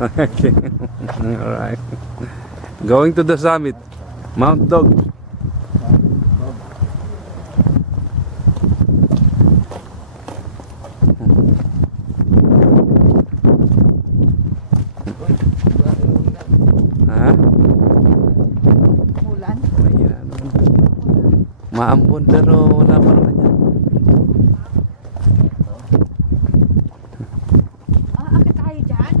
Okay. Alright. Going to the summit. Mount Dog. Ha? Ulan. Ayan. Maambon pero wala pa naman yan. Akit tayo dyan?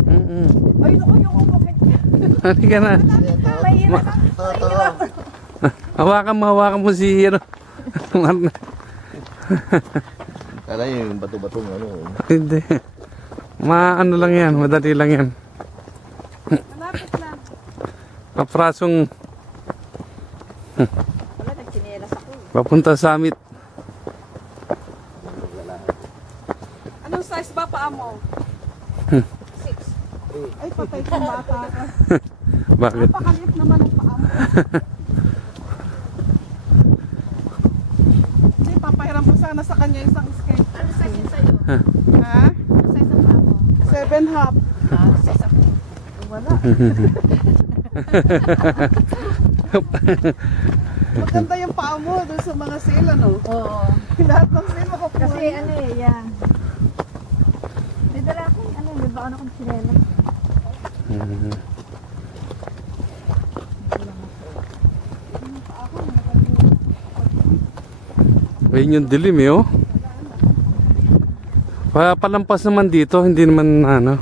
Ay, noon yung umukit. Halika na. Mahirap. Hawakan mo si ano. Kala yung bato-batong ano. Hindi. Ano lang yan, madali lang yan. Malapit lang. Kaprasong Wala, nagsinelas ako. papunta sa summit. Anong size ba paa mo? 6. Ay, patay kang bata ka. Bakit? Napakaliit naman ang paa mo. Hindi, papahiram ko sana sa kanya isang skate. Ano size yun sa'yo? Ha? Ano size ang paa mo? 7.5. Size ako. Wala. Maganda yung paa mo doon sa mga sale, ano? Oo. Lahat ng sale makukuha. Kasi ano eh, yan. May dala akong, ano, may baon akong sinela. Ayun yung dilim eh oh. Palampas naman dito, hindi naman ano.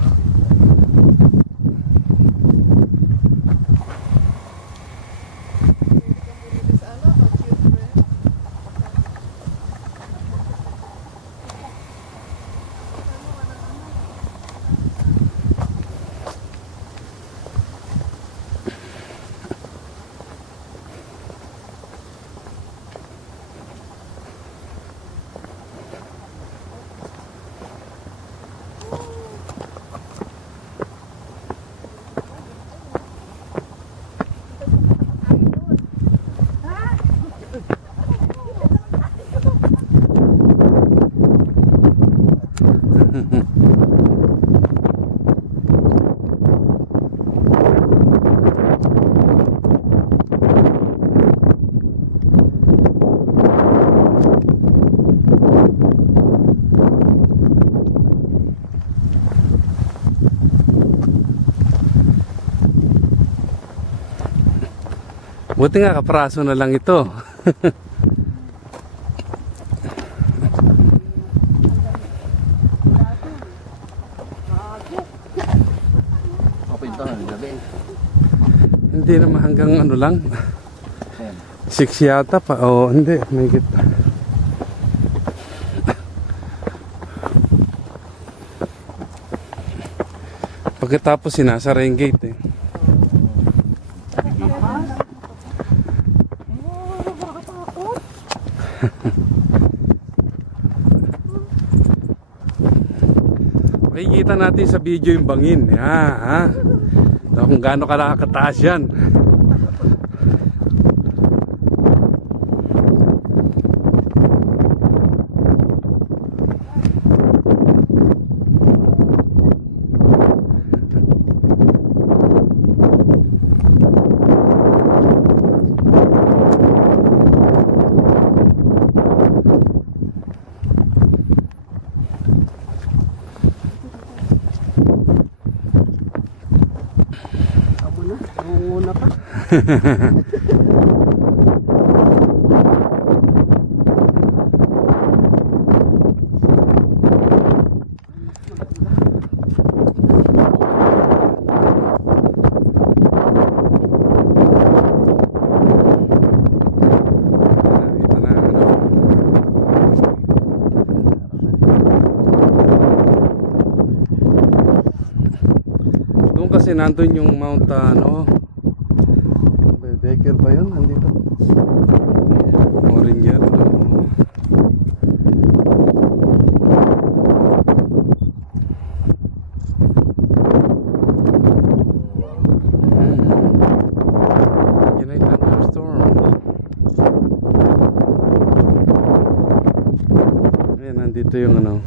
Buti nga kapraso na lang ito. Kapintahan, gabi. Hindi naman hanggang ano lang. 6 yata pa. Oh, hindi. May kita. Pagkatapos sinasara yung gate eh. Makikita natin sa video yung bangin. Ha? Kung gaano ka nakakataas yan. Nangunguna ka. Ito na ano. Doon kasi nandun yung Mount ano. Baker ba yun? Nandito. Orange yan. Yan ay thunderstorm. Ayan, nandito yung ano.